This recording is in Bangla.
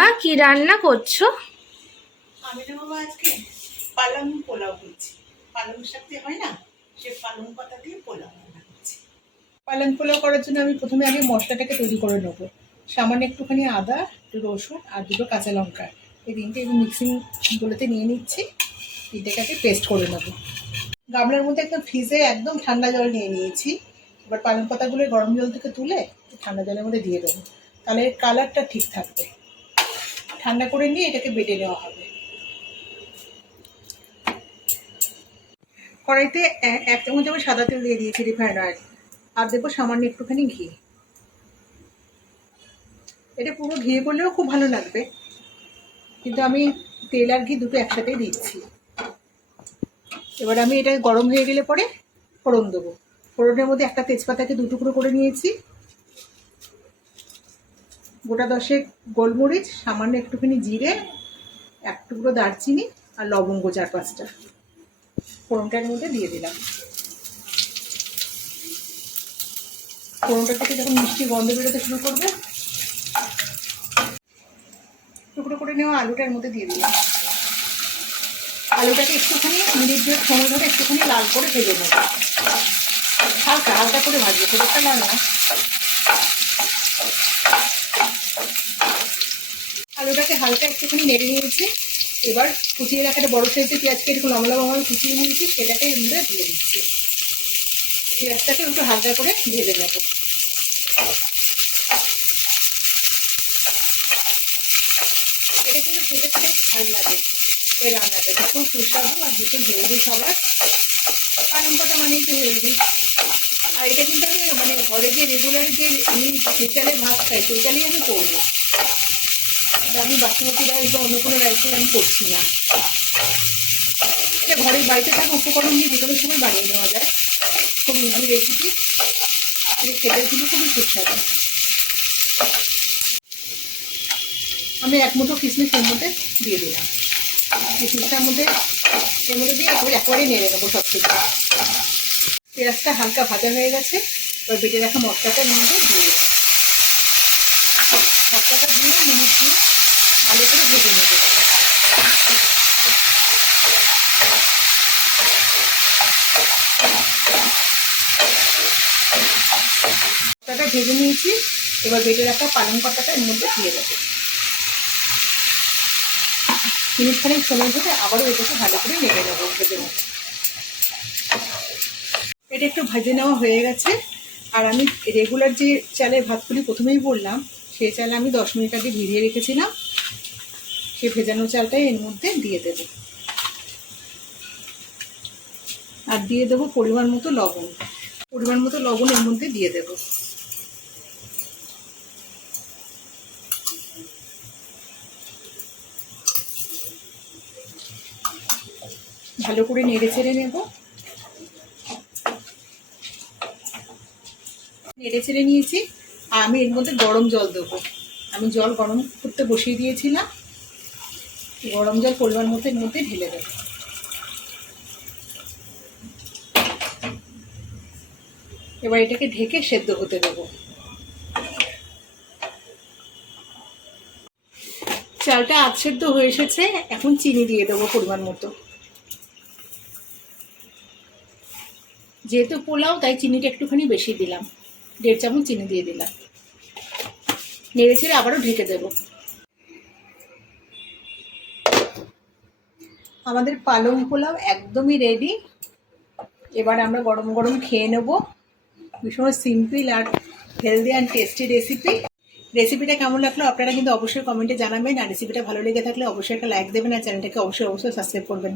মা, কি রান্না করছ? আমি না বাবা আজকে পালং পোলাও করছি। পালং শাক দিয়ে হয় না? সে পালং পাতা দিয়ে পোলাও পালং পোলাও করার জন্য আমি প্রথমে আগে মশলাটাকে তৈরি করে নেব। সামান্য একটুখানি আদা, একটু রসুন আর দুটো কাঁচা লঙ্কা। এই তিনটে একটু মিক্সিং গুলোতে নিয়ে নিচ্ছি। তিনটেকে পেস্ট করে নেব। গামলার মধ্যে একদম ফ্রিজে একদম ঠান্ডা জল নিয়ে নিয়েছি। এবার পালং পাতাগুলো গরম জল থেকে তুলে ঠান্ডা জলের মধ্যে দিয়ে দেবো। তাহলে কালারটা ঠিক থাকবে। ঠান্ডা করে নিয়ে এটাকে বেটে নেওয়া হবে। কড়াইতে এক চামচ আমি সাদা তেল দিয়ে দিয়েছি রিফাইন্ড অয়েল। আর দেবো সামান্য একটুখানি ঘি। এটা পুরো ঘি করলেও খুব ভালো লাগবে। কিন্তু আমি তেল আর ঘি দুটো একসাথেই দিচ্ছি। এবার আমি এটা গরম হয়ে গেলে পরে ফোড়ন দেবো। ফোড়নের মধ্যে একটা তেজপাতাকে দু টুকরো করে নিয়েছি। গোটা দশেক গোলমরিচ, সামান্য একটুখানি জিরে, এক টুকরো দারচিনি আর লবঙ্গ চার পাঁচটা। ফোড়নটার মধ্যে দিয়ে দিলাম। ফোড়নটা থেকে যখন মিষ্টি গন্ধ বেরোতে শুরু করবে, টুকরো করে নেওয়া আলুটার মধ্যে দিয়ে দিলাম। আলুটাকে একটুখানি মিনিট দুয়েক সময় ধরে একটুখানি লাল করে ভেজে নেব। হালকা হালকা করে ভাজবে, খুব একটা লাল না। আলুটাকে হালকা একটুখানি নেড়ে নিয়েছি। এবার কুচিয়ে একটা বড় সাইজের পেঁয়াজকে একটু লম্বা লম্বা করে কুচিয়ে নিয়েছি, সেটাকে মধ্যে দিয়ে দিচ্ছি। পেঁয়াজটাকে একটু হালকা করে ভেজে নেব। এটা কিন্তু খেতে বেশ ভালো লাগে, এই রান্নাটা। ভীষণ সুস্বাদু আর ভীষণ হেলদি খাবার। পালং পাতা মানেই তো হেলদি। আর এটা কিন্তু আমি মানে ঘরে যে রেগুলার যে আমি যে চালে ভাত খাই সেই চালেই আমি করব। আমি বাসমতি রাইস বা অন্য কোনো রাইসে আমি করছি না। এটা ঘরের বাড়িতে থাকা উপকরণ দিয়ে যে সময় বানিয়ে নেওয়া যায়। খুব ইজি রেসিপি খেতে কিন্তু খুবই সুস্বাদু। আমি এক মুঠো কিশমিশ এর মধ্যে দিয়ে দিলাম। কিশমিশটার মধ্যে এর মধ্যে দিয়ে একবারে একবারে নেড়ে নেব সব কিছু পেঁয়াজটা হালকা ভাজা হয়ে গেছে। এবার বেটে রাখা মশলাটার মধ্যে দিয়ে মশলাটা দিয়ে মিনিট দিয়ে ভালো করে ভেজে নেব। মশলাটা ভেজে নিয়েছি। এবার বেটে রাখা পালং পাতাটা এর মধ্যে দিয়ে দেবো। মিনিট সময় ধরে আবারও এটাকে ভালো করে নেড়ে নেব ভেজে নেব। এটা একটু ভেজে নেওয়া হয়ে গেছে। আর আমি রেগুলার যে চালের ভাত করি প্রথমেই বললাম সেই চাল আমি দশ মিনিট আগে ভিজিয়ে রেখেছিলাম। সেই ভেজানো চালটাই এর মধ্যে দিয়ে দেব। আর দিয়ে দেবো পরিমাণ মতো লবণ। পরিমাণ মতো লবণ এর মধ্যে দিয়ে দেব। ভালো করে নেড়ে ছেড়ে নেব। নেড়ে ছেড়ে নিয়েছি। আর আমি এর মধ্যে গরম জল দেবো। আমি জল গরম করতে বসিয়ে দিয়েছিলাম। গরম জল পরিমাণ মতো মধ্যে ঢেলে দেবো। এবার এটাকে ঢেকে সেদ্ধ হতে দেবো। চালটা আধ সেদ্ধ হয়ে এসেছে, এখন চিনি দিয়ে দেবো পরিমাণ মতো। যেহেতু পোলাও, তাই চিনিটা একটুখানি বেশি দিলাম। দেড় চামচ চিনি দিয়ে দিলাম। নেড়ে ছেড়ে আবারও ঢেকে দেব। আমাদের পালং পোলাও একদমই রেডি এবার আমরা গরম গরম খেয়ে নেব। ভীষণ সিম্পল আর হেলদি অ্যান্ড টেস্টি রেসিপি রেসিপিটা কেমন লাগল আপনারা কিন্তু অবশ্যই কমেন্টে জানাবেন। আর রেসিপিটা ভালো লেগে থাকলে অবশ্যই একটা লাইক দেবেন আর চ্যানেলটাকে অবশ্যই অবশ্যই সাবস্ক্রাইব করবেন।